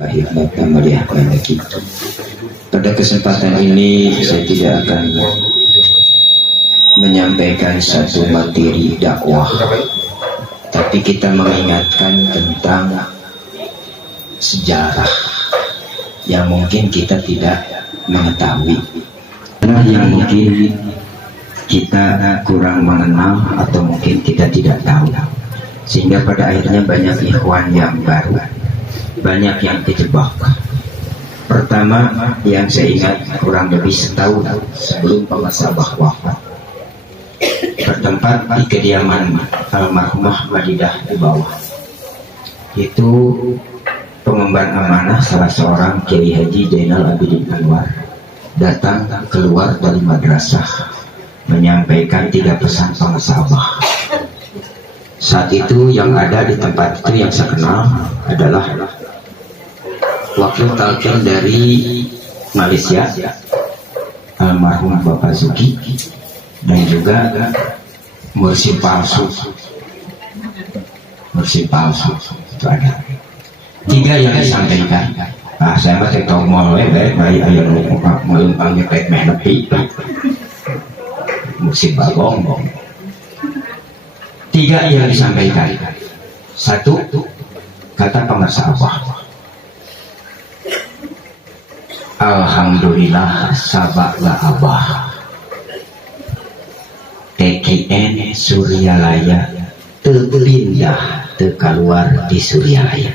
akhirnya memuliakan kita. Pada kesempatan ini saya tidak akan menyampaikan satu materi dakwah, tapi kita mengingatkan tentang sejarah yang mungkin kita tidak mengetahui, yang mungkin kita kurang mengenal atau mungkin kita tidak tahu, sehingga pada akhirnya banyak ikhwan yang baru, banyak yang kejebak. Pertama yang saya ingat kurang lebih setahun sebelum pengasabah wafat, bertempat di kediaman almarhumah Madidah di bawah. Itu pengemban amanah salah seorang Kiai Haji Zainal Abidin Anwar datang keluar dari madrasah menyampaikan 3 pesan pengasabah. Saat itu yang ada di tempat itu yang saya kenal adalah wakil talqin dari Malaysia, almarhum Bapak Zuki, dan juga mursyid palsu itu ada 3 yang disampaikan. Saya masih tahu mau baik ayo melempangnya baik menepi mursyid bagong. 3 yang disampaikan. 1, kata pengasabah, alhamdulillah sabaklah abah TKN Suryalaya terpindah keluar di Suryalaya.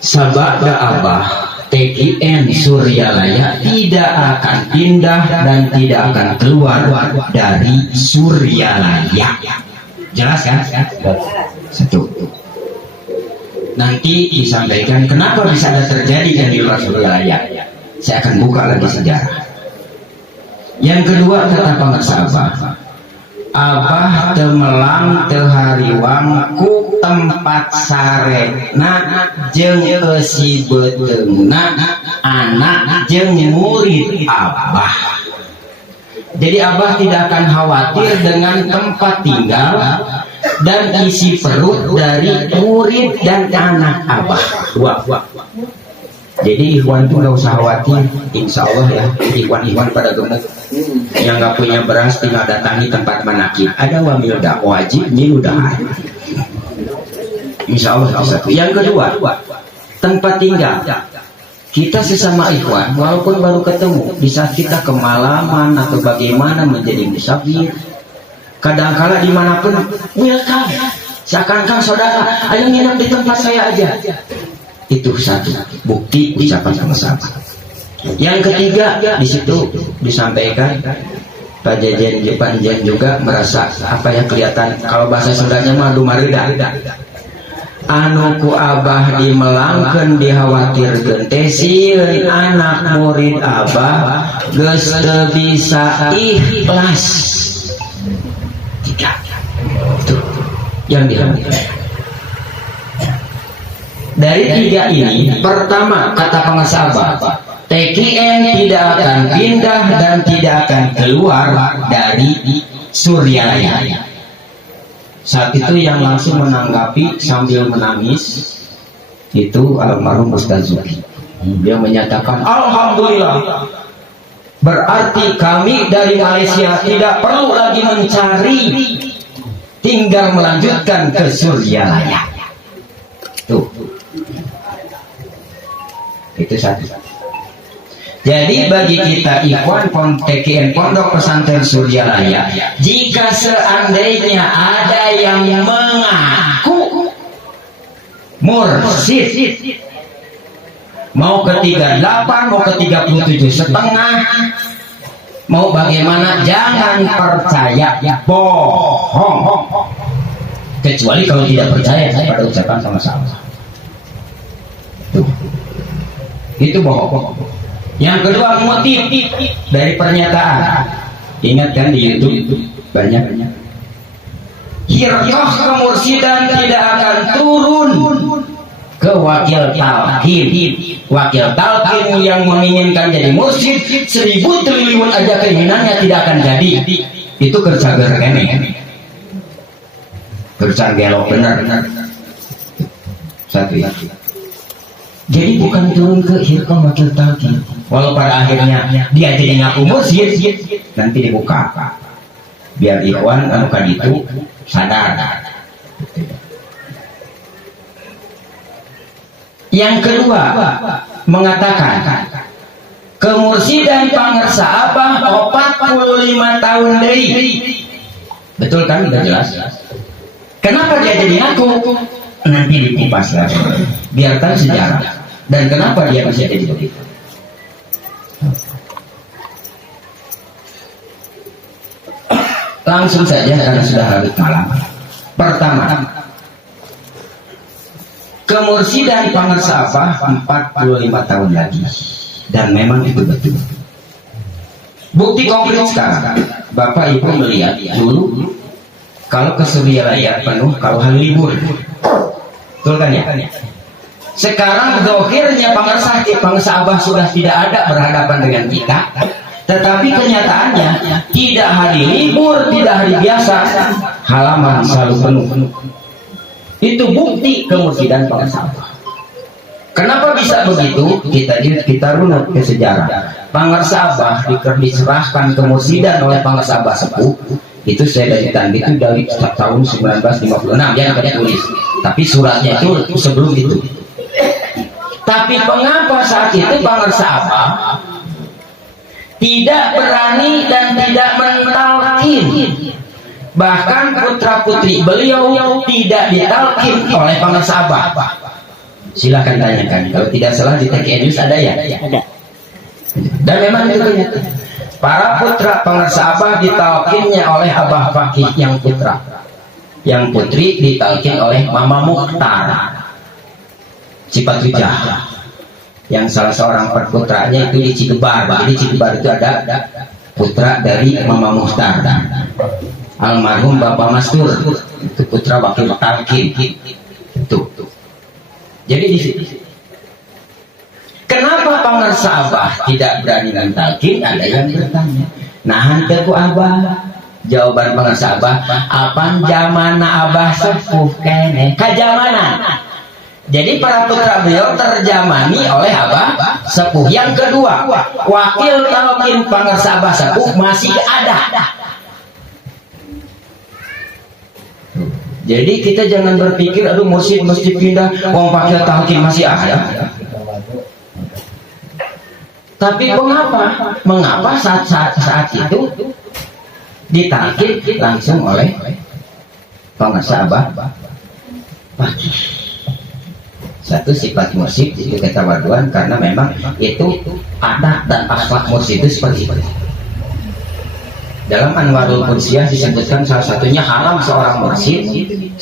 Sabaklah abah TKN Suryalaya tidak akan pindah dan tidak akan keluar dari Suryalaya. Jelas kan? 1. Nanti disampaikan kenapa bisa ada terjadi di luar Suryalaya. Saya akan buka lagi sejarah. Yang kedua, kata pengasabah, abah temelang tehariwang ku tempat sarekna jeung eusi beteungna anak jeung murid abah. Jadi abah tidak akan khawatir dengan tempat tinggal dan isi perut dari murid dan anak abah. Jadi ikhwan itu nggak usah khawatir, insya Allah ya. Ikhwan-ikhwan pada gemuk yang nggak punya beras tinggal datangi tempat manakib. Ada wamil dakwah wajib miludahan. Insya Allah satu. Yang kedua, tempat tinggal. Kita sesama ikhwan, walaupun baru ketemu, di saat kita kemalaman atau bagaimana menjadi musafir, kadangkala dimanapun, welcome, seakan-akan saudara, ayo nginep di tempat saya aja. Itu satu bukti ucapan sama-sama. Yang ketiga, di situ disampaikan Pak Jajan juga merasa apa yang kelihatan, kalau bahasa Sundanya mah dumarida, anu ku abah dimelangkeun dikhawatirkeun teh sieun anak murid abah geus teu bisa ikhlas. 3 itu yang dikhawatirkan. Dari 3 ini, pertama kata pengasabah, TKN tidak akan pindah dan tidak akan keluar dari Suryalaya. Saat itu yang langsung menanggapi sambil menangis itu almarhum Ustaz Zuki. Dia menyatakan, alhamdulillah, berarti kami dari Malaysia tidak perlu lagi mencari, tinggal melanjutkan ke Suryalaya. Tuh. Itu satu. Jadi bagi kita ikhwan TKN Pondok Pesantren Suryalaya, jika seandainya ada yang mengaku mursyid, mau ke 38, mau ke 37,5, mau bagaimana, jangan percaya, bohong. Kecuali kalau tidak percaya pada ucapan sama-sama. Itu bohong. Yang kedua, motif dari pernyataan. Ingat kan di YouTube banyak. Hirqah kemursidan tidak akan turun ke wakil talqin. Wakil talqin yang menginginkan jadi mursyid 1000 triliun aja keinginannya tidak akan jadi. Itu kerja gerkene. Kerja gelok benar. Satu ya. Jadi bukan turun ke Hirqah Wakil Talqin. Walau pada akhirnya dia jadi ngaku mursyid, nanti dibuka biar ikhwan anu kaditu sadar. Yang kedua mengatakan kemursidan pangersa Abah 45 tahun deui. Betul kan? Udah jelas. Kenapa dia jadi ngaku? Nanti dikupas lagi. Biarkan sejarah. Dan kenapa dia bisa jadi begitu? Langsung saja karena sudah larut malam. Pertama, kemursidan pangersa Abah 45 tahun lagi. Dan memang itu betul. Bukti konkret sekarang, Bapak Ibu melihat dulu kalau ke Suryalaya penuh, kalau hari libur, betul kan ya? Sekarang dohirnya pangersa Abah sudah tidak ada berhadapan dengan kita, tetapi kenyataannya tidak hari libur, tidak hari biasa, halaman selalu penuh. Itu bukti kemursidan pangersa Abah. Kenapa bisa begitu? Kita runut ke sejarah. Pangersa Abah diserahkan kemursidan oleh pangersa Abah sepuh. Itu saya dari Tanbit itu dari tahun 1956 yang ada tulis. Tapi suratnya itu sebelum itu. Tapi mengapa saat itu pangersa Abah tidak berani dan tidak mentalkin? Bahkan putra putri beliau tidak ditalkin oleh pangersa Abah. Silahkan tanyakan, kalau tidak salah di TK News ada ya? Ada. Dan memang itu ternyata para putra pangersa Abah ditalkinnya oleh Abah Fakih yang putra, yang putri ditalkin oleh Mama Mukhtar Cipatujah, yang salah seorang perputranya itu di Cigebar. Jadi Cigebar itu ada putra dari Mama Mukhtar, almarhum Bapak Mastur, itu putra wakil talkin. Itu. Jadi di sini, kenapa pangersa Abah tidak berani mentalkin? Ada yang bertanya. Nah, hanteku Abah, jawaban pangersa Abah, apaan zamana Abah sepuh kene? Kajamanan. Jadi para putra beliau terjamani oleh Abah sepuh. Yang kedua, wakil talqin pangersa Abah sepuh masih ada. Jadi kita jangan berpikir aduh mursyid mesti pindah, wong wakil talqin masih ada. Tapi mengapa saat itu ditalqin langsung oleh pangersa Abah Fakih? Satu, sifat mursyid itu ketawaduan, karena memang itu adat dan akhlak mursyid itu seperti itu. Dalam Anwarul Qudsiyah disebutkan salah satunya haram seorang mursyid,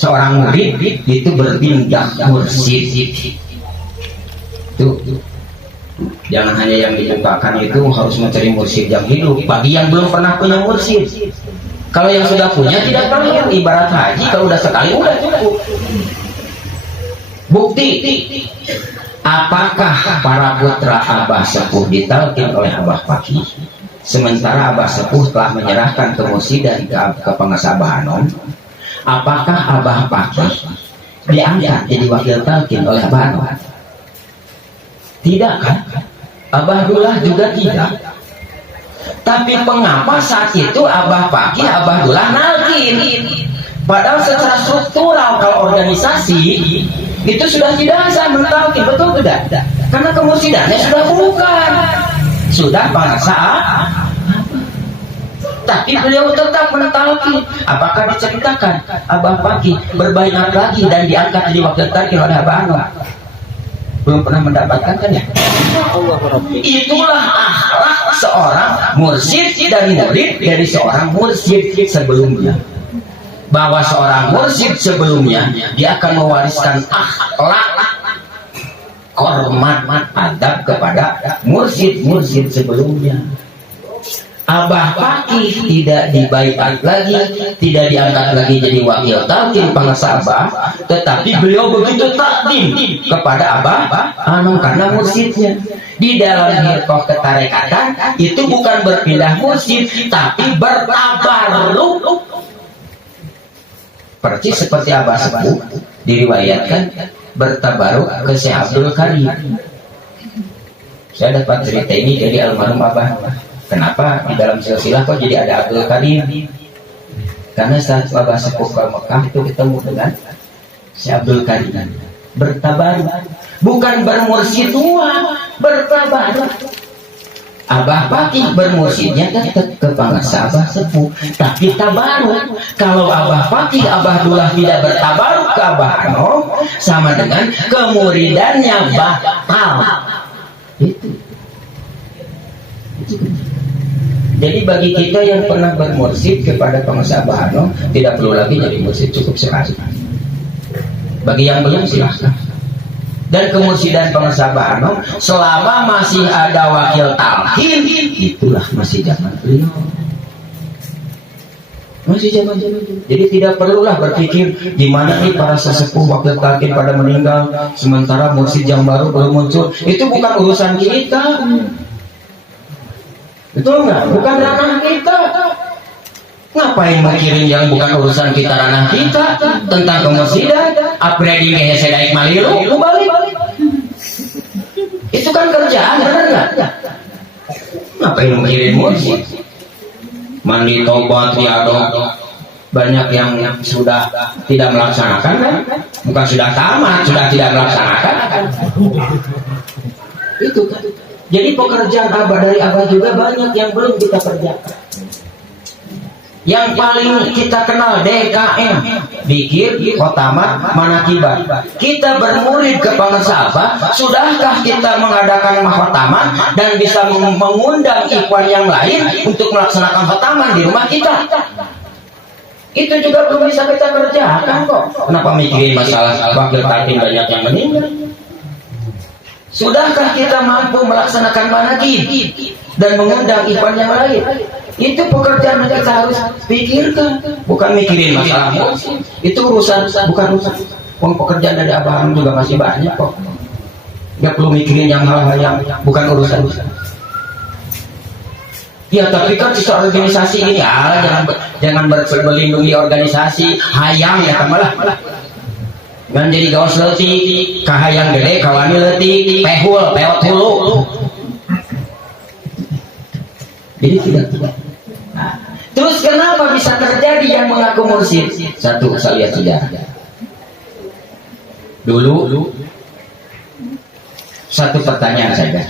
seorang murid itu berpindah mursyid. Itu jangan hanya yang dibukakan itu harus mencari mursyid yang hidup. Bagi yang belum pernah punya mursyid, kalau yang sudah punya tidak perlu. Ibarat haji, kalau udah sekali udah cukup. Bukti, apakah para putra Abah sepuh ditalqin oleh Abah Fakih, sementara Abah sepuh telah menyerahkan kemursidan ke pangersa Abah Anom? Apakah Abah Fakih diangkat jadi wakil talqin oleh Abah Anom? Tidak kan? Abah Dullah juga tidak. Tapi mengapa saat itu Abah Fakih, Abah Dullah nalkin? Padahal secara struktural kalau organisasi itu sudah tidak bisa mentalkin, betul tidak? Karena kemursidannya sudah bukan, sudah pangersa. Tapi beliau tetap mentalkin. Apakah diceritakan Abah Fakih berbaiat lagi dan diangkat jadi wakil talqin oleh Abah Anom? Belum pernah mendapatkan kan ya? Itulah akhlak seorang mursyid dan murid dari seorang mursyid sebelumnya. Bahwa seorang mursyid sebelumnya dia akan mewariskan akhlak, hormat, adab kepada mursyid sebelumnya. Abah Fakih tidak dibaiat lagi, tidak diangkat lagi jadi wakil talqin pangersa Abah, tetapi beliau begitu takdim kepada Abah Anom karena mursyidnya. Di dalam hirqah ketarekatan itu bukan berpindah mursyid, tapi bertabarruk. Persis seperti Abah sepuh diriwayatkan bertabaruk ke Syekh Abdul Karim. Saya dapat cerita ini dari almarhum Abah. Kenapa di dalam silsilah kok jadi ada Abdul Karim? Karena saat Abah sepuh ke Mekah itu ketemu dengan Syekh Abdul Karim, bertabaruk, bukan bermursyid tua, bertabaruk. Abah Pakih bermursyidnya tetap ke pangasa Abah sepuh, tapi tabaruk. Kalau Abah Pakih, Abah Dullah tidak bertabaruk ke Abah Anom, sama dengan kemuridannya batal. Itu. Jadi bagi kita yang pernah bermursyid kepada pangasa Abah Anom, tidak perlu lagi jadi mursyid, cukup sekali. Bagi yang belum, silahkan. Dan kemursidan pengesabah Anom selama masih ada wakil talqin, itulah masih zaman beliau, masih zaman. Jadi tidak perlulah berpikir gimana nih para sesepuh wakil talqin pada meninggal sementara mursyid yang baru belum muncul. Itu bukan urusan kita, betul nggak? Bukan ranah kita. Ngapain mikirin yang bukan urusan kita, ranah kita? Tentang kemursidan upgrading kayak sedaik maliru balik. Itu kan kerjaan, benar nggak? Ngapain mikirin mursyid? Mandi tobat diadok, banyak yang sudah tidak melaksanakan kan? Bukan sudah tamat, sudah tidak melaksanakan kan? Itu kan. Jadi pekerjaan Abah dari Abah juga banyak yang belum kita kerjakan. Yang paling kita kenal DKM, Dikir, Khotamat, Manakibat. Kita bermurid ke pangsa Abah, sudahkah kita mengadakan khotaman dan bisa mengundang ikhwan yang lain untuk melaksanakan khotaman di rumah kita? Itu juga belum bisa kita kerjakan kok. Kenapa mikirin masalah wakil talqin banyak yang meninggal? Sudahkah kita mampu melaksanakan manakib dan mengundang ikhwan yang lain? Itu pekerjaan yang kita harus pikirkan, bukan mikirin masalah mursyid. Itu urusan, bukan urusan. Pekerjaan dari Abah Anom juga masih banyak kok. Nggak perlu mikirin yang hal-hal yang bukan urusan. Ya tapi kan sisa organisasi ini jangan berlindung di organisasi hayang ya malah. Kan jadi gaos leutik, kahayang gede, kawani leutik, pehul, peot hulu. Jadi tidak. Nah, terus kenapa bisa terjadi yang mengaku mursyid? Satu, saya lihat sejarah. Dulu satu pertanyaan saja.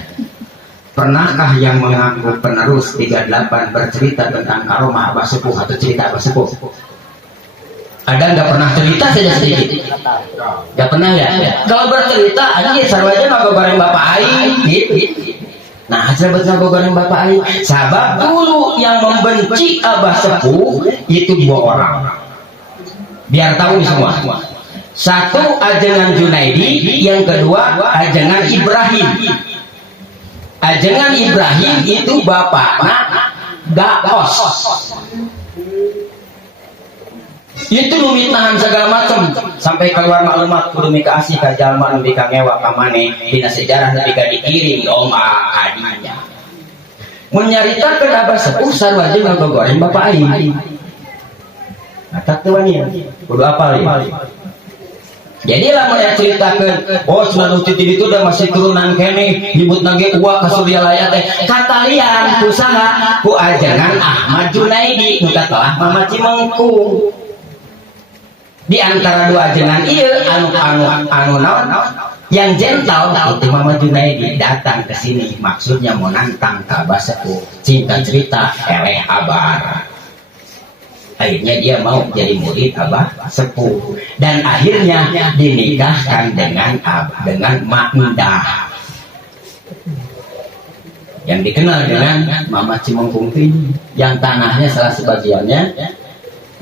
Pernahkah yang mengaku penerus 38 bercerita tentang karomah Abah Sepuh atau cerita Abah Sepuh? Ada nggak pernah cerita saja sedikit? Nggak pernah ya? Kalau bercerita aja sarwaja mah bareng Bapak Aing gitu. Nah, sahabat-sahabat goreng Bapak Ali, sahabat dulu yang membenci Abah Sepuh itu 2 orang. Biar tahu semua. Satu ajengan Junaidi, yang kedua ajengan Ibrahim. Ajengan Ibrahim itu bapaknya Gaos. Itu lumitnahan segala macam sampai keluar maklumat kudu mika asih ka jalma nu mika ngewa ka maneh dina sejarah nu mika dikirim domba kadinya. Mun nyaritakeun Abah Sepuh sarua jeung ngagoreng Bapak Aing. Atak teu wani kudu apal ya. Jadi lamun ceritakeun oh sudah nuti itu udah masih turunan kene nyebutna ge uwa ka Suryalaya teh katalian kusaha ku ajengan Ahmad Junaidi nu telah Mama Cimengkung. Di antara 2 ajengan ieu anu naon yang jental itu Mama Junaidi datang ke sini maksudnya mau nantang ka Abah Sepuh cinta cerita eleh abar. Akhirnya dia mau jadi murid Abah Sepuh dan akhirnya dinikahkan dengan Mak Indah yang dikenal dengan Mama Cimengkung ini, yang tanahnya salah sebagiannya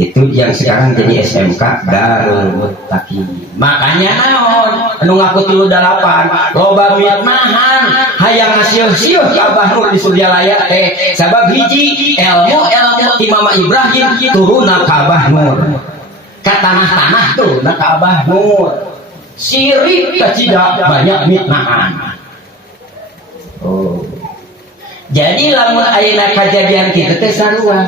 itu yang sekarang jadi SMK Darul Muttaqin. Makanya naon anu ngaku 38 loba mitnahan hayang ngasieuh-sieuh Abah Nur di Suryalaya teh sabab hiji ilmu ti Mama Ibrahim turunna ka Abah Nur ka tanah-tanah turunna ka Abah Nur sirik kacida banyak mitnahan. Oh jadi lamun ayeuna kajadian kitu teh sarua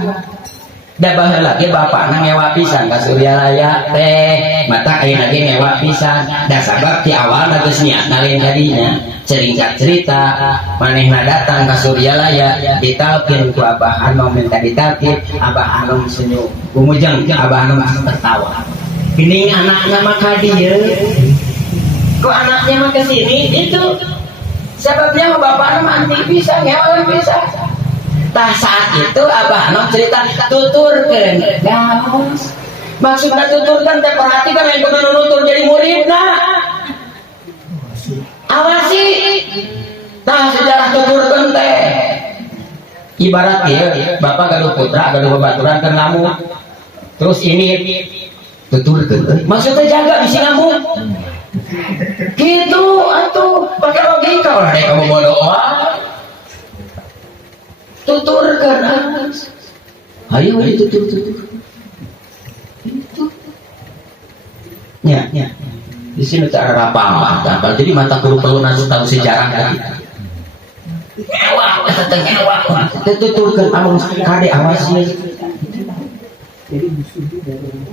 Da baheula ge bapana ngewa pisan ka Suryalaya teh, mata ayeuna ge ngewa pisan. Da sabab ti awalna geus niatna lain kadinya. Singkat cerita, manehna datang ka Suryalaya, ditalkin ku Abah Anom minta ditalkin, Abah Anom senyum. Kumujeng Abah Anom tertawa. Ini anaknya mah ka dieu. Kok anaknya mah ke sini? Itu sebabnya bapakna mah anti pisan, ngewa pisan. Tah saat itu Abah Anom cerita tuturkeun gaos. Maksudna tuturkeun teh perhatikan lain kudu nutur jadi muridna. Awasi. Tah sejarah tuturkeun teh. Ibarat ieu bapak gaduh putra gaduh babaturan keur ngamuk. Terus ini tuturkeun. Maksudnya jaga bisi ngamuk. Gitu atuh pakai logika ulah deh kamu bodoh. Tuturkan ayo ditutur ya di sini tak ada apa jadi mata guru perlu nasi tahu sejarah lagi ngewa tuturkan alung kade awasi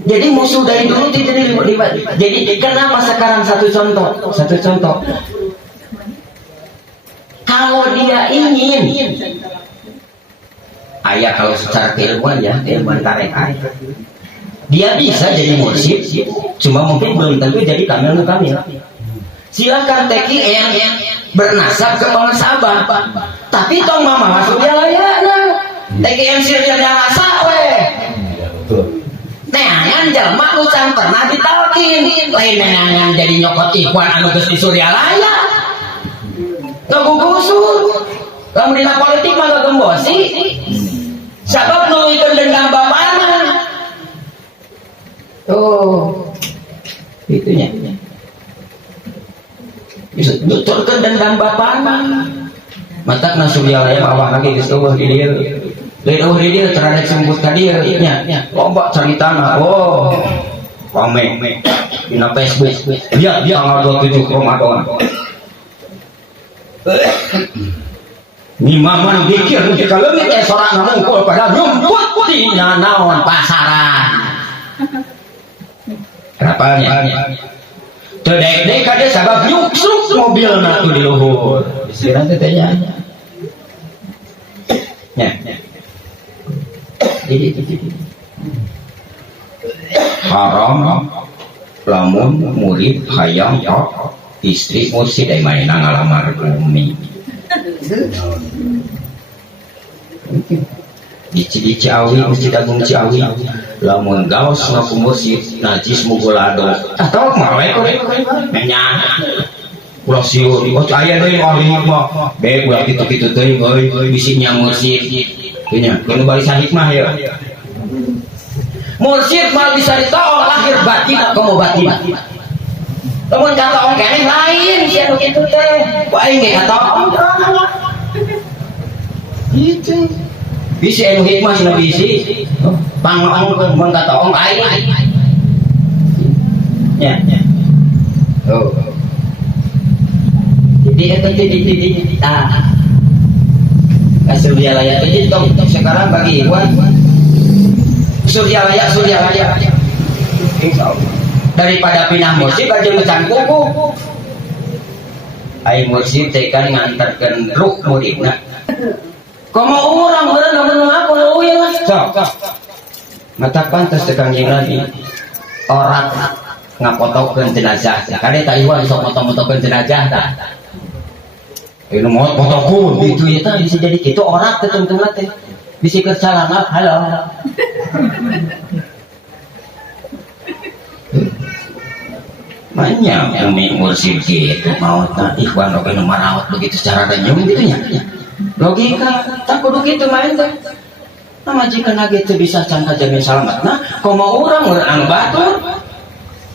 jadi musuh dari dulu jadi kenapa sekarang satu contoh kalau dia ingin ayah kalau secara keilmuan ya keilmuan tarekat dia bisa jadi mursyid cuma mungkin belum tentu jadi kamil. Silakan teki yang bernasab ke pengesabah tapi tong mama masuk dia layana teki yang sirnya rasa neangan jelma ucan pernah ditalkin lain neangan jadi nyokot ikhwan anu geus di Suryalaya ngegugusur kamu dina politik mah gak gembosi sabab nulikan dendam bapakna itunya bisa nuturkan dendam bapakna matak na Suryalaya bawah lagi geus eueuh di dieu lain eueuh di dieu terhadap sembut ka dieu nya loba caritana rame dina Facebook lihat tanggal 27 Ramadan ni mama pikir kalau kita seorang ngomong pada rumput tina naon pasaran rapalnya tedek-dek ada sabab nyuksuk mobilna tuh di luhur istirahat tetenya jadi haram lamun murid hayang istri mursyid ay main ngalamar umi di Ciawi Masjid Agung Ciawi lamun gaos ngaku mursyid najis mugulado atau mawe menyang ulah sieur aya deui ahli mah bae ulah kitu-kitu teuing euy bisi nyang mursyid nya kudu bari hikmah ya mursyid mah bisa ditaong lahir batin atau batin lamun kata ong keneh lain sia nu kitu teh ku aing ge kata itu bisi anu hikmah cenah bisi pangong mun kata ong aing ya jadi itu Suryalaya jadi sekarang bagi Iwan Suryalaya insyaallah daripada pindah mursyid aja mecan kuku ai mursyid teh kan nganterkeun ruh muridna komo urang beureun ngomong aku leuwih lah sok mata pantes teh Kangjeng Nabi orang ngapotokeun jenazah kade ta Iwan sok moto-motokeun jenazah tah ini mau fotoku gitu ya tah bisa jadi gitu orang ketentuan teh bisa kercalangan halo banyak yang mursyid gitu mau tak ikhwan oke nomor rawat begitu secara renyum gitu ya logika tak kudu gitu main teh nama jika nage itu bisa cangka jamin selamat nah kau mau orang batur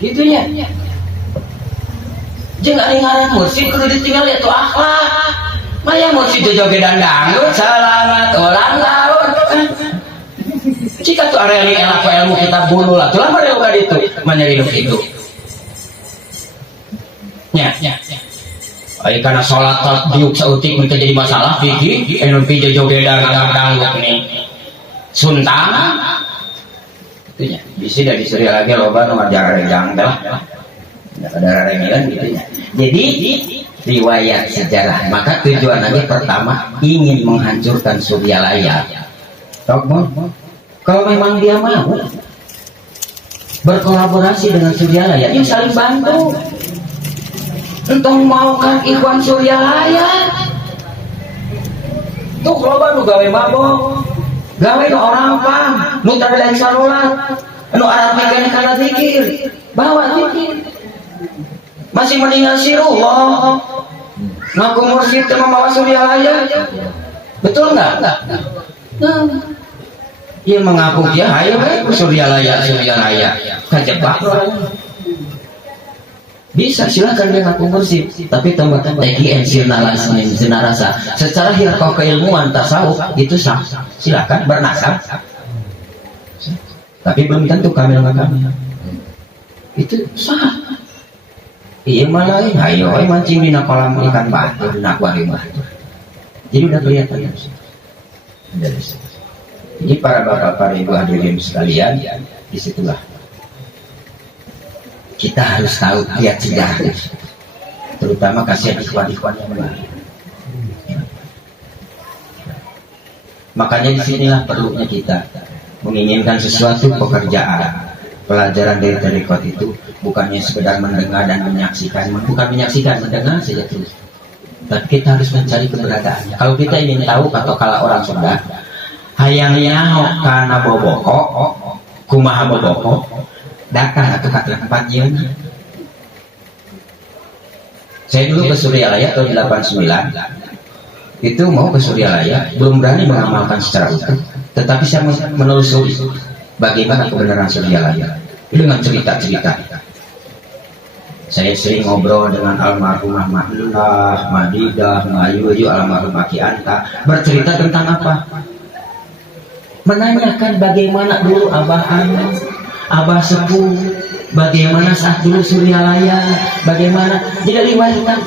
gitu ya jeung ari ngaran mursyid kudu ditinggal itu akhlak maya mursyid joget dan dangdut selamat ulang tahun jika tu area ini ilmu kita bulu lah tuh lama udah itu menyeriuk itu nya ay karena sholat diuk sautik untuk jadi masalah pikir enu pi joget dan dangdut nih Suntang itunya bisa dari Surya lagi loba nu ngajar rejang teh ada rengilan gitu ya. Jadi riwayat sejarah, maka tujuan lagi pertama ingin menghancurkan Suryalaya. Kalau memang dia mau berkolaborasi dengan Suryalaya, ya saling bantu. Entong mau kan Ikhwan Suryalaya tuh loba nu gawe mabok, gawe nu orang pang, nu tadi salat, nu arang mikirna kana zikir, bawa zikir. Masih meninggal sirullah, ngaku mursyid membawa Suryalaya, betul nggak? Nah, ia mengaku dia hayo Suryalaya, kejebak bisa silakan dia ngaku mursyid, tapi tambah TGN sirna rasa secara hirqah keilmuan tasawuf itu sah, silakan bernasab, tapi belum tentu kamil itu sah. Iya malah hayo mancing di kolam ikan batu di akuarium batu, jadi udah kelihatan dari situ. Jadi para bapak ibu hadirin sekalian, disitulah kita harus tahu lihat sejarah, terutama kasihan ikhwan-ikhwan yang lain. Makanya disinilah perlunya kita menginginkan sesuatu pekerjaan, pelajaran dari tarekat itu bukannya sekedar mendengar dan menyaksikan, bukan menyaksikan, mendengar saja terus. Tapi kita harus mencari keberadaannya. Kalau kita ingin tahu atau kalau orang Sunda, hayangnya kana boboko, kumaha boboko, datang atau kata tempat nyiun. Saya dulu ke Suryalaya tahun 89, itu mau ke Suryalaya, belum berani mengamalkan secara utuh, tetapi saya menelusuri bagaimana kebenaran Suryalaya dengan cerita-cerita. Saya sering ngobrol dengan almarhumah Mahlah, Madidah, Mayu, almarhum Aki Anta, bercerita tentang apa? Menanyakan bagaimana dulu Abah Sepuh, bagaimana saat dulu Suryalaya, bagaimana jadi riwayatkan.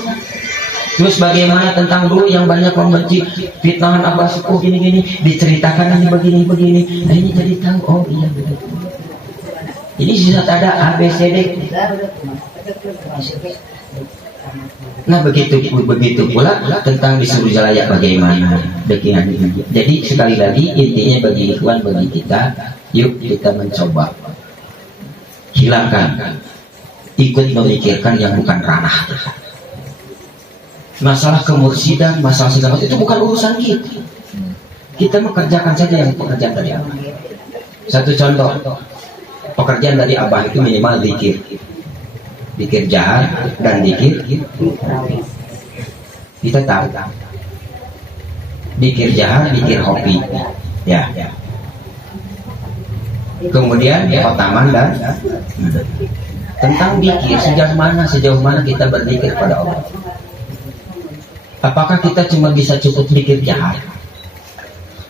Terus bagaimana tentang dulu yang banyak membenci fitnahan Abah Sepuh gini-gini, diceritakan ini begini-begini. Nah ini jadi tahu, oh iya begitu. Jadi sudah ada ABCD. Nah begitu pula tentang di Suryalaya bagaimana. Jadi sekali lagi intinya bagi ikhwan, bagi kita, yuk kita mencoba hilangkan ikut memikirkan yang bukan ranah. Masalah kemursidan, masalah segala itu bukan urusan kita. Kita mengerjakan saja yang pekerjaan dari Abah. Satu contoh, pekerjaan dari Abah itu minimal zikir jahar dan zikir. Kita tahu zikir jahar, zikir hobi, ya. Kemudian khotaman dan tentang zikir, sejauh mana kita berzikir pada Allah. Apakah kita cuma bisa cukup zikir jahar?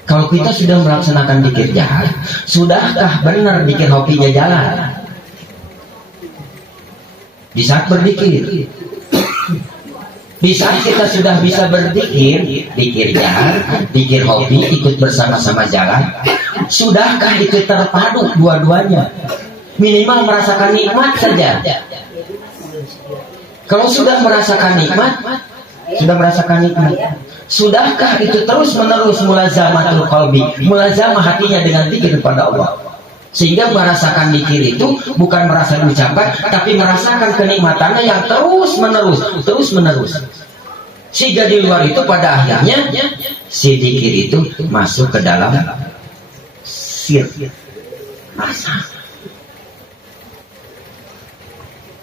Kalau kita sudah melaksanakan zikir jahar, sudahkah benar zikir hobinya jalan? Di saat berzikir, di saat kita sudah bisa berzikir, zikir jahar, zikir hobi ikut bersama-sama jalan, sudahkah itu terpadu dua-duanya? Minimal merasakan nikmat saja. Kalau sudah merasakan nikmat, sudahkah itu terus menerus mulazamatul qalbi, mulazamah hatinya dengan zikir kepada Allah, sehingga merasakan zikir itu bukan merasa ucapan, tapi merasakan kenikmatannya yang terus menerus, sehingga di luar itu pada akhirnya si zikir itu masuk ke dalam sir rasa.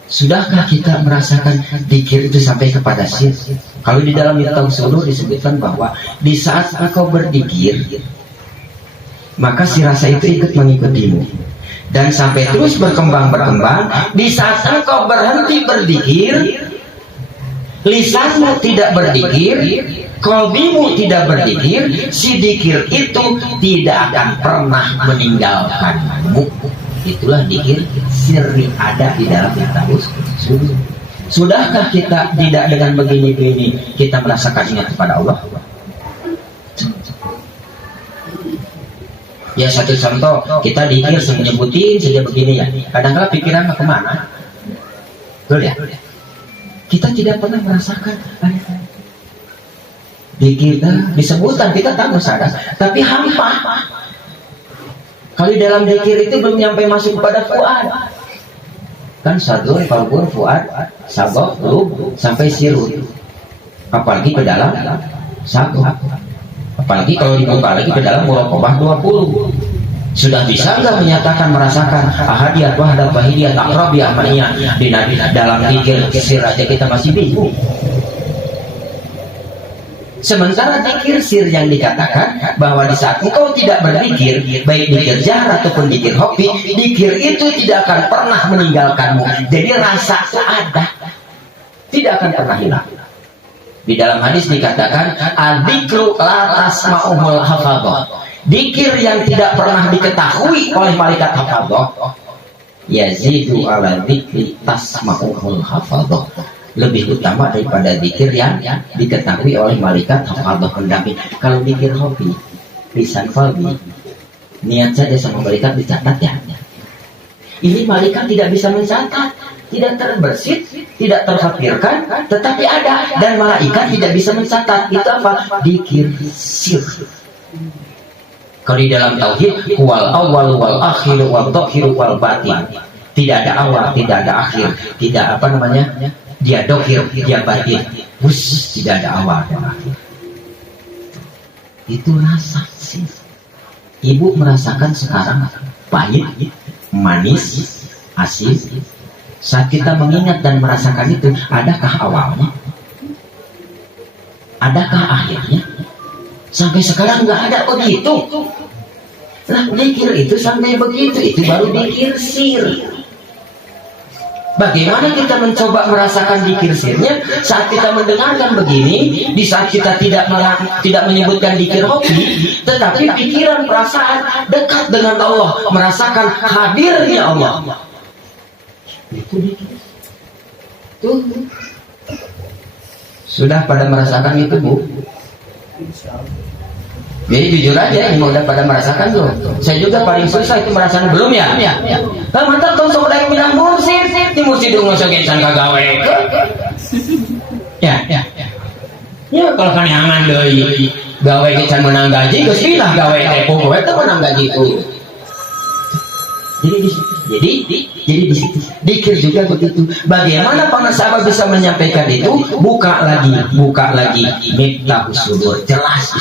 Sudahkah kita merasakan zikir itu sampai kepada sir? Kalau di dalam Miftahus Sudur disebutkan bahwa di saat engkau berzikir, maka si rasa itu ikut mengikutimu dan sampai terus berkembang. Di saat engkau berhenti berzikir, lisanmu tidak berzikir, qalbimu tidak berzikir, si zikir itu tidak akan pernah meninggalkanmu. Itulah zikir sirri ada di dalam Miftahus Sudur. Sudahkah kita tidak dengan begini-begini kita merasakan ingat kepada Allah? Ya satu contoh, kita dikir menyebutin saja begini ya. Kadang-kadang pikiran kemana? Betul ya? Kita tidak pernah merasakan dikir disebutkan, kita tahu sadar, tapi hampa. Kali dalam dikir itu belum nyampe masuk kepada fuad. Kan sadun, kalbun, fuad, sabab, lub, sampai sirut. Apalagi ke dalam satu. Apalagi kalau dibuka lagi ke dalam muraqabah 20. Sudah bisa nggak menyatakan merasakan ahadiyat, wahdat, wahidiyat, akrabiyah, maniyah di dalam dikir sir aja kita masih bingung. Sementara dikir sir yang dikatakan bahwa di saat engkau tidak berzikir, baik dikir jahar ataupun dikir hobi, dikir itu tidak akan pernah meninggalkanmu. Jadi rasa ada, tidak akan pernah hilang. Di dalam hadis dikatakan al-dzikru la tasma'uhul hafadhah. Dikir yang tidak pernah diketahui oleh malaikat hafadhah yazidu ala dzikri tasma'uhul hafadhah. Lebih utama daripada zikir yang diketahui oleh malaikat hafadhah pendamping. Kalau zikir hobi, lisan qalbi, niat saja sama malaikat dicatat ya. Ini malaikat tidak bisa mencatat, tidak terbersit, tidak terhafirkan, tetapi ada, dan malaikat tidak bisa mencatat. Itu apa? Zikir sir. Kalau di dalam tauhid, wal awal wal akhir wal zahir wal batin. Tidak ada awal, tidak ada akhir, tidak apa namanya? Dia dohir, dia batin. Tidak ada awal dan akhir. Itu rasa sih. Ibu merasakan sekarang pahit, manis, asin. Saat kita mengingat dan merasakan itu, adakah awalnya? Adakah akhirnya? Sampai sekarang nggak ada begitu. Nah, dikir itu sampai begitu, itu baru dikir sir. Bagaimana kita mencoba merasakan dikir sirnya saat kita mendengarkan begini, di saat kita tidak menyebutkan dikir hobi, tetapi pikiran perasaan dekat dengan Allah, merasakan hadirnya Allah. Itu dikir. Tuh. Sudah pada merasakan itu, Bu? Jadi jujur aja, ini udah pada merasakan belum? Saya juga paling susah itu merasakan belum ya? Kan mantap tuh sok dari bilang mursid, di mursid dong nggak segensan kagawe. Ya. Ya kalau kan nyaman deh, gawe kita menang gaji, kespilah gawe tepo, gawe itu menang gaji itu. Jadi di situ dikir juga begitu. Bagaimana para sahabat bisa menyampaikan itu? Buka lagi, miftahus sudur, jelas.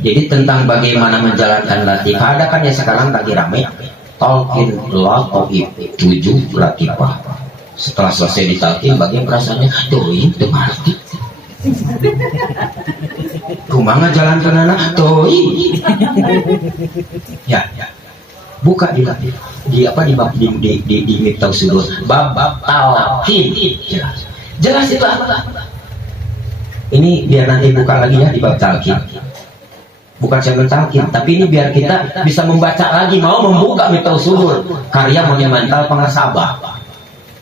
Jadi tentang bagaimana menjalankan latifah, ada kan ya sekarang lagi ramai talqin lataif 7 latifah. Setelah selesai ditalqin, bagian rasanya doi itu arti. Kumaha jalan kenana doi. Ya. Buka di bab di miftahus sudur, bab talqin. Jelas itu apa? Ini biar nanti buka lagi ya di bab talqin. Bukan saya mentalqin, tapi ini biar kita bisa membaca lagi, mau membuka miftahus sudur karya monumental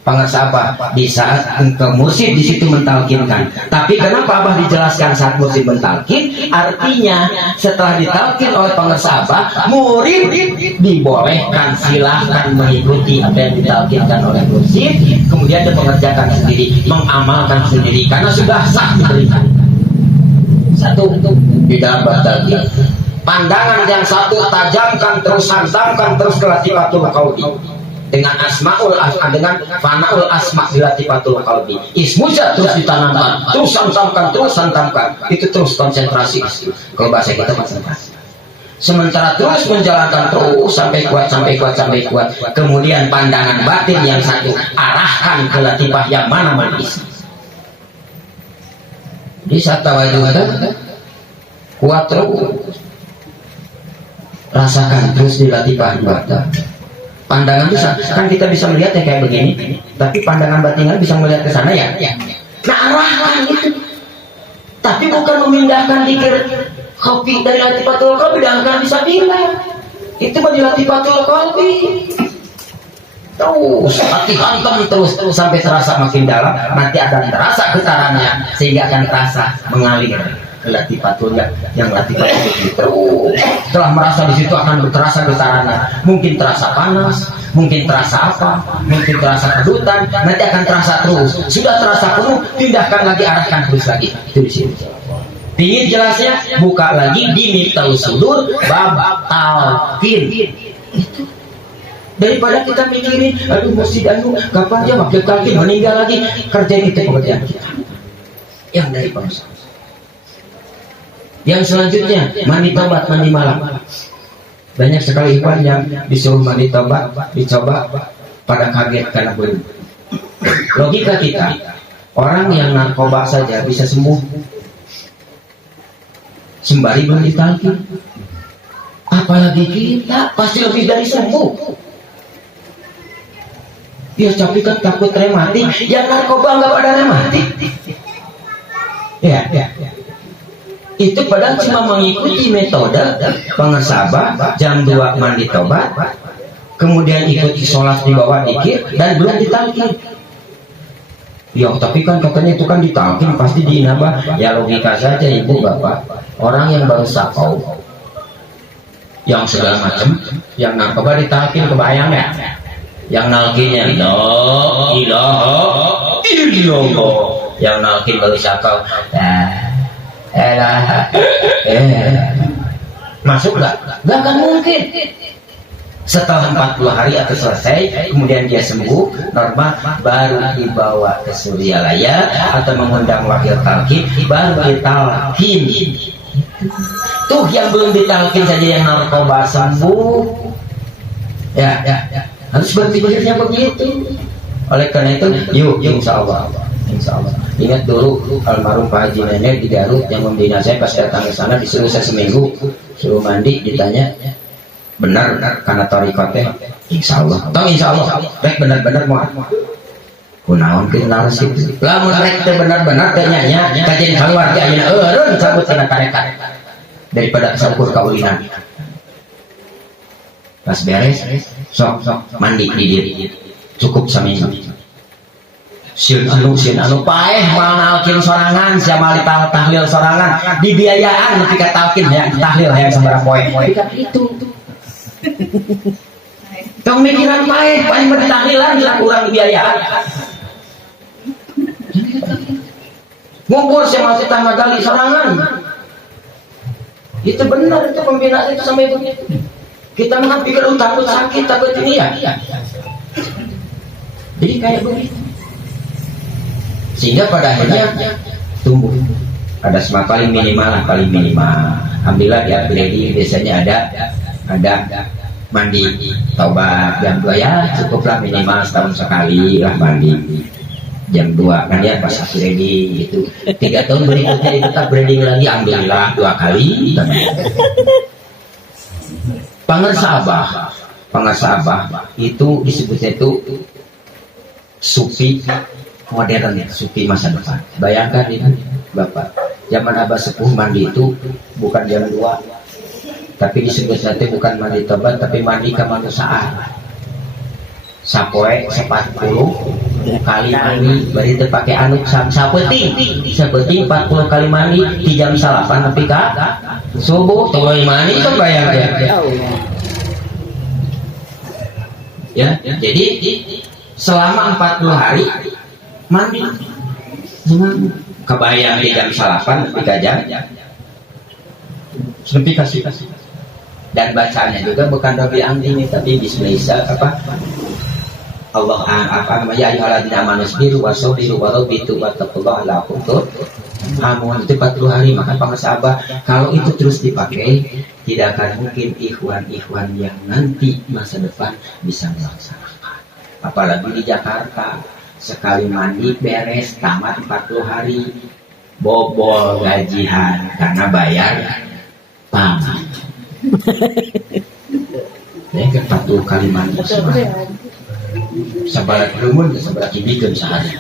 Pangersabah di saat engkau mursid di situ mentalkinkan. Tapi kenapa Abah dijelaskan saat mursid mentalkin? Artinya setelah ditalkin oleh Pangersabah, murid dibolehkan, silahkan mengikuti apa yang ditalkinkan oleh mursid, kemudian dia mengerjakan sendiri, mengamalkan sendiri karena sudah sah diberikan. Satu di dalam talqin. Pandangan yang satu tajamkan terus, hantamkan terus ke latifatul qauli. Dengan dengan fanaul asma di latifatul qalbi. Ismuja terus ditanamkan, terus hantamkan, itu terus konsentrasi. Kalau bahasa kita konsentrasi. Sementara terus menjalankan terus sampai kuat. Kemudian pandangan batin yang satu arahkan ke latifah yang mana isi. Di saat tawadhu kuat terus, rasakan terus di latifah ibadah. Pandangan bisa, kan kita bisa melihat ya kayak begini, tapi pandangan batinnya bisa melihat ke sana ya. Nah arahkan itu, tapi bukan memindahkan dikir kopi dari latifatul qalbi, dan akan bisa bilang itu bagi latifatul qalbi. Terus hati hantam terus sampai terasa makin dalam, nanti akan terasa getarannya sehingga akan terasa mengalir latifatul yang latifatul itu. Setelah merasa di situ akan terasa getarannya, mungkin terasa panas, mungkin terasa apa, mungkin terasa kedutan, nanti akan terasa terus. Sudah terasa penuh, pindahkan lagi, arahkan terus lagi. Itu di sini. Ingin jelasnya, buka lagi di Miftahus Sudur bab talqin. Daripada kita mikirin, aduh mesti kapan dia wakil talqin meninggal lagi, kerjain itu pekerjaan kita. Yang dari bangsa. Yang selanjutnya, mandi tobat, mandi malam. Banyak sekali ikhwan yang disuruh mandi tobat, dicoba pada kaget karena belum. Logika kita, orang yang narkoba saja bisa sembuh sembari belum ditalqin, apalagi kita pasti lebih dari sembuh. Ya tapi kan takut rematik, yang narkoba nggak pada rematik. Ya. Itu padahal cuma mengikuti metode pengesabah jam 2 mandi tobat, kemudian ikuti sholat di bawah dikir dan belum ditalqin. Ya tapi kan katanya itu kan ditalqin pasti diinabah. Ya logika saja ibu bapak, orang yang baru sakau, yang segala macam, yang narkoba ditalqin, kebayang ya? Yang nalkinnya la ilaha illallah, yang nalkin baru sakau, masuk nggak? Nggak akan mungkin. Setelah 40 hari atau selesai, kemudian dia sembuh normal, baru dibawa ke Suryalaya atau mengundang wakil talqin, baru ditalqin. Tuh yang belum ditalqin saja yang narkoba sembuh. Ya. Harus berpikirnya begitu. Oleh karena itu, yuk insya Allah. Ingat dulu almarhum Pak Haji Nenek di Garut yang membina saya, pas datang ke sana disuruh saya seminggu, suruh mandi, ditanya benar karena torikotnya, insya Allah, baik benar-benar mau kunaon kenal sih, lamun mereka benar-benar tanya kajian keluarga ayeuna eureun cabut kena karekat daripada sakur kaulinan. Pas beres, sok mandi di diri, cukup seminggu. Sieun anu paeh malkin sorangan, siapa tahlil sorangan, dibiayaan nepi ka talqin ya, tahlil yang sabaraha poe. Itu tong mikiran paling bertahlilan lah kurang biayaan. Ngumpul sama si Tamagali sorangan. Itu benar, itu pembinaan itu sama ibu. Kita mah pikir takut sakit, takut ini ya. Jadi kayak begitu. Sehingga pada akhirnya tumbuh. Ada paling minimal. Alhamdulillah di upgrade biasanya ada mandi tobat jam 2 ya, cukuplah minimal setahun sekali lah mandi jam 2 kan ya, pas ready gitu. 3 tahun berikutnya itu tak breeding lagi, alhamdulillah 2 kali. Pengasabah itu disebutnya itu sufi modern, sufi masa depan. Bayangkan ini Bapak, zaman Abah Sepuh mandi itu bukan jam 2, tapi disebut nanti bukan mandi tobat, tapi mandi kemanusiaan. Sapoe 40 kali mandi, bari teu pake anduk sapeting 40 kali mandi di jam 8 nepi ka subuh teu mandi kan bayang ya. Jadi selama 40 hari mandi. Kebayang di jam 8 nepi ka jam nepi kasih. Dan bacanya juga bukan Rabbi Angdini, tapi bismillah Allah ya ayyuhalladzina amanu sabiru wasabiru warabitu wattaqullaha la'akum Amun itu 40 hari, maka pengasabah kalau itu terus dipakai, tidak akan mungkin ikhwan-ikhwan yang nanti masa depan bisa melaksanakan. Apalagi di Jakarta, sekali mandi beres tamat 40 hari bobol gajian karena bayar tamat. Ya, 40 kali mandi sabarat rumun, sabarat ibikan sehari.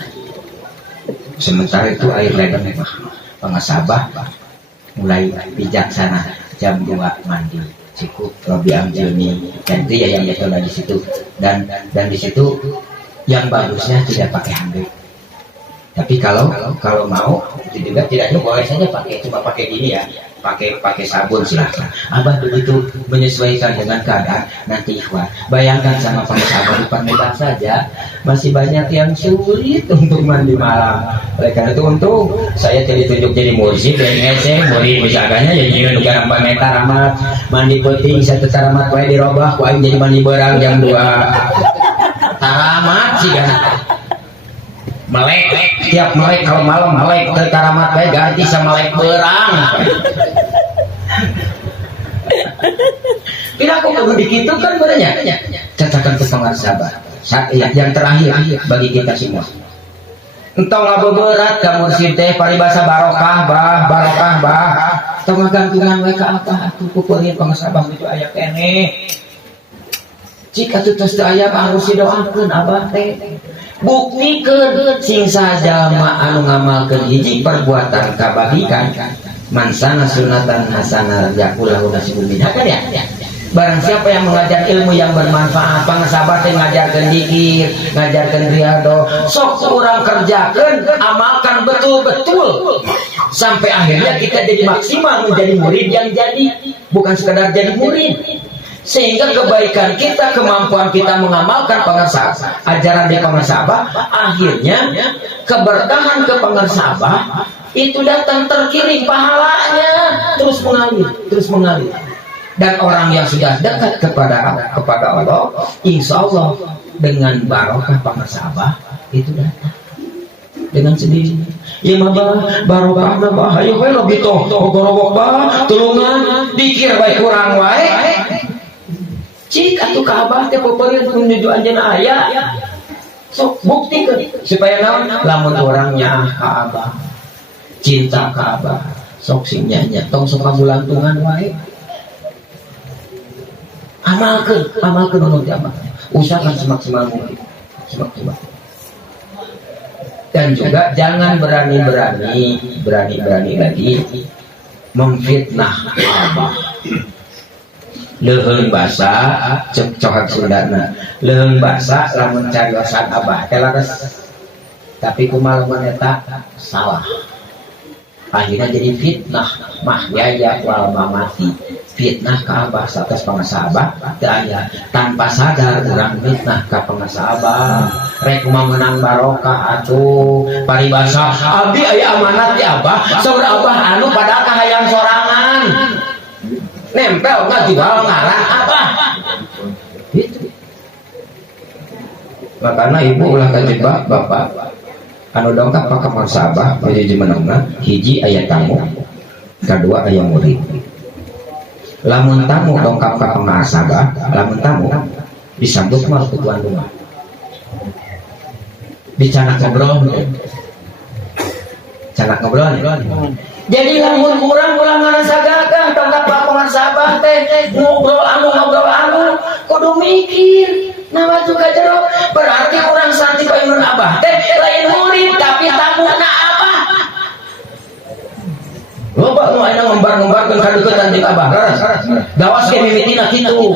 Sementara itu air ledeng pengasabah mulai bijaksana jam 2 mandi cukup Robi Amjilni, dan itu ya yang metode di situ, dan di situ yang bagusnya tidak pakai handuk. Tapi kalau mau itu juga tidaknya boleh saja cuma pakai gini ya, pakai sabun silahkan. Abah begitu menyesuaikan dengan keadaan nanti ikhwan. Bayangkan sama pengusaha depan mudah saja, masih banyak yang sulit untuk mandi malam. Oleh karena itu untung saya ditunjuk jadi mursyid dan ngeceng murid misalkannya jadi negara 4 meter amat mandi peuting saya taramat wae dirobah ku aing jadi mandi berang jam 2 taramat sih kan. Melek tiap melek kalau malam melek taramat wae ganti sama melek berang. Kira aku begitu kan benernya. Catakan ke pengasaban. Yang terakhir bagi kita semua. Entong ngabeberat ka mursyid teh paribasa barokah bah. Tong ngagantungan wae ka apa atuh kukureun pengasabah itu aya keneh. Jika atuh tos teu aya harus didoakeun abah teh. Buktikeun sing sajama anu ngamalkeun hiji perbuatan kabajikan mansana sunatan hasanah yaqulahu nasibun minha kan ya. Barang siapa yang mengajar ilmu yang bermanfaat, pengasabat yang ngajarkan zikir, ngajarkan riyadhah, sok kurang kerjakan, amalkan betul-betul sampai akhirnya kita jadi maksimal menjadi murid yang jadi, bukan sekedar jadi murid. Sehingga kebaikan kita, kemampuan kita mengamalkan pengasabah, ajaran di pengasabah, akhirnya keberkahan ke pengasabah itu datang terkirim pahalanya terus mengalir. Dan orang yang sudah dekat kepada Allah, insya Allah dengan barokah pengasabah itu datang dengan sendirinya. Ya mah barokah bah, ayo we lebih toh gorowok bah, tulungan dikir bae kurang wae. Cik atuh ka abah teh peupeurieun menuju anjeunna aya. Sok buktikeun supaya naon lamun orangnya ka abah, cinta ka abah, sok sing nyanyi tong sok kabulantungan wae. Amalkeun nuhun abah. Usahakan semaksimal mungkin. Semaksimal. Dan juga jangan berani lagi memfitnah abah. Leuheung basa cohat Sundana. Leuheung basa lamun cariosan abah teh laras. Tapi kumaha eta salah. Akhirnya jadi fitnah mahyaya wal mamati. Fitnah ka abah atas pengasabah teu aya tanpa sadar urang fitnah ka pengasabah rek kumaha menang barokah atuh paribasa abdi aya amanat di abah saur abah anu padahal kahayang sorangan nempel nggak jual ngarang abah gitu. Makanya ibu ulah kajebak bapak anu dongkap ka pengasabah hiji menengna hiji aya tamu kedua aya murid. Lamun tamu dongkap ka pengasabah, lamun tamu disambut mah ku tuan rumah. Bicara ngobrol. Cara ngobrol. Jadi lamun urang ngarasa gagah dongkap ka pengasabah teh ngobrol anu kudu mikir. Nama juga jero berarti urang santi payun abah teh lain murid tapi tamuna abah. Loba nu aya ngembar-ngembarkeun kadeuketan jeung abah raras. Gawas ge mimitina kitu.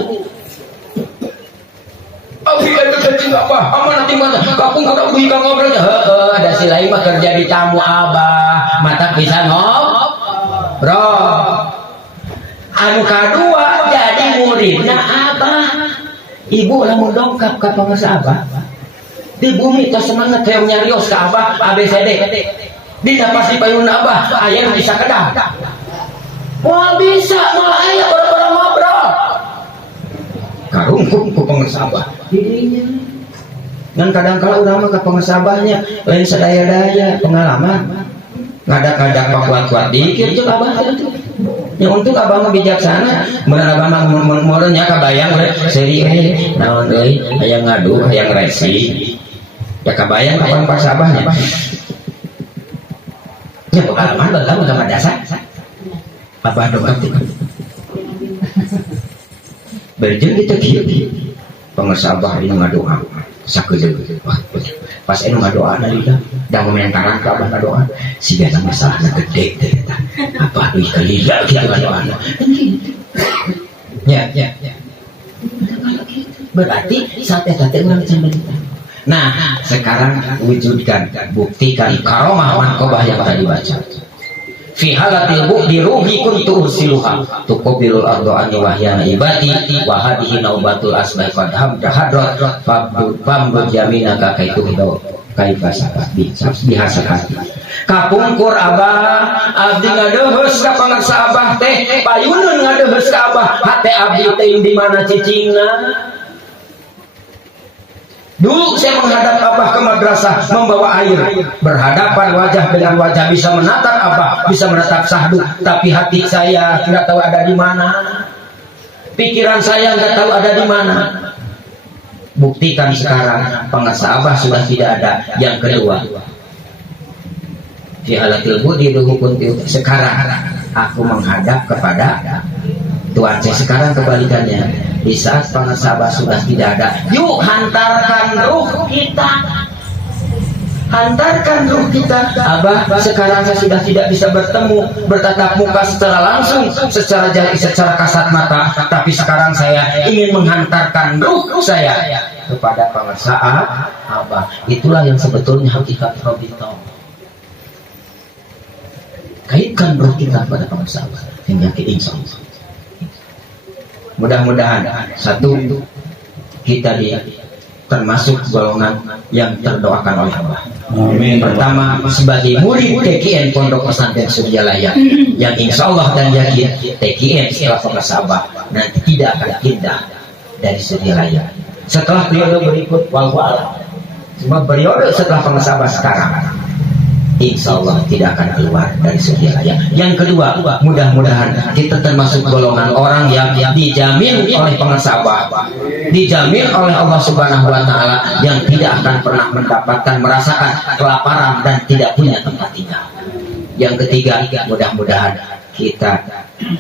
Abdi aya jeung abah, amanah ti mana? Kapung kada ugi ka ngobrolnya. Heeh, ada si lain mah kerja di tamu abah, mata bisa ngobrol. Anu kadua jadi muridna abah. Ibu lamun dongkap ka pengasabah. Di bumi tos semangat hoyong nyarios ka abah ABCD. Dina pasti payun abah aya bisa kedah. Wah bisa malah aya bareng-bareng ngobrol. Karungkung ku pengasabah dirinya. Dan kadang-kala urang mah ka pengasabahnya lain sadaya-daya pengalaman. Ngadak-ngadak kuat-kuat dikit tuh abah teh. Ya untuk abah mah bijaksana, mun abah mah mun nya kabayang we seri naon euy aya ngadu aya ngresi. Ya kabayang kapan pasabahnya. Ya pengalaman dalam agama dasar apa dongkap itu berjeng kita kieu pengasabah ini ngadoa sakedeung pas anu ngadoa nalika da komentaran ka abah ngadoa sigana masalahna gede teh eta apa deui kalila kitu ngadoana ya berarti saat eta teh urang can berita Nah, sekarang wujudkan, buktikan karomah manqobah yang tadi baca. Fi halatil bu'di ruhi kuntu ursiluha tuqabilul ardu an wahyana ibadi wa hadhihi naubatul asma'i fadham jahadrat famdu jaminaka kaituhdo kaifasaka bihasakati kapungkur abah abdi ngadeheus ka pangarsa abah teh payuneun ngadeheus ka abah hate abdi teh di mana cicingna. Dulu saya menghadap abah ke madrasah membawa air, berhadapan wajah dengan wajah, bisa menatap abah, bisa menatap sahdu, tapi hati saya tidak tahu ada di mana, pikiran saya nggak tahu ada di mana. Buktikan sekarang pengarsa abah sudah tidak ada. Yang kedua, fi halatil budi ruhukun sekarang aku menghadap kepada Tuhan saya. Sekarang kebalikannya, di saat pengarsa abah sudah tidak ada, yuk hantarkan ruh kita, hantarkan ruh kita. Abah, sekarang saya sudah tidak bisa bertemu, bertatap muka secara langsung, secara jari, secara kasat mata, tapi sekarang saya ingin menghantarkan ruh saya kepada pengarsa abah. Itulah yang sebetulnya hakikat Robito. Kaitkan ruh kita kepada pengarsa abah hingga ke insya Allah. Mudah-mudahan satu, kita termasuk golongan yang terdoakan oleh Allah. Amin. Pertama, sebagai murid TKN Pondok Pesantren Suryalaya yang insya Allah dan yakin TKN setelah pengarsa abah nanti tidak akan pindah dari Suryalaya. Setelah periode berikut, walwala semua periode setelah pengarsa abah sekarang, insya Allah tidak akan keluar dari Suryalaya. Yang kedua, mudah-mudahan kita termasuk golongan orang yang dijamin oleh pengarsa abah, dijamin oleh Allah Subhanahu wa Ta'ala, yang tidak akan pernah mendapatkan, merasakan kelaparan dan tidak punya tempat tinggal. Yang ketiga, mudah-mudahan kita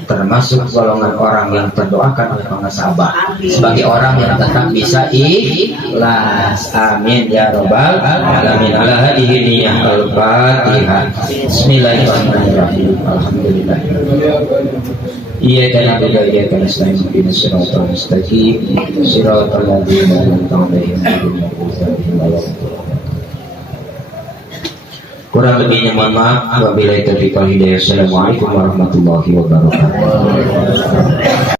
termasuk golongan orang yang terdoakan oleh pengarsa abah sebagai orang yang tetap bisa ikhlas. Amin ya robbal alamin. Ala hadhihi niyyah al-fatihah. Bismillahirrahmanirrahim. Alhamdulillah. Iyyaka na'budu wa iyyaka nasta'in. Ihdinas siratal mustaqim. Siratal ladzina an'amta 'alaihim ghairil maghdubi 'alaihim. Kurang lebihnya mohon maaf. Wabillahi taufiq wal hidayah. Assalamualaikum warahmatullahi wabarakatuh.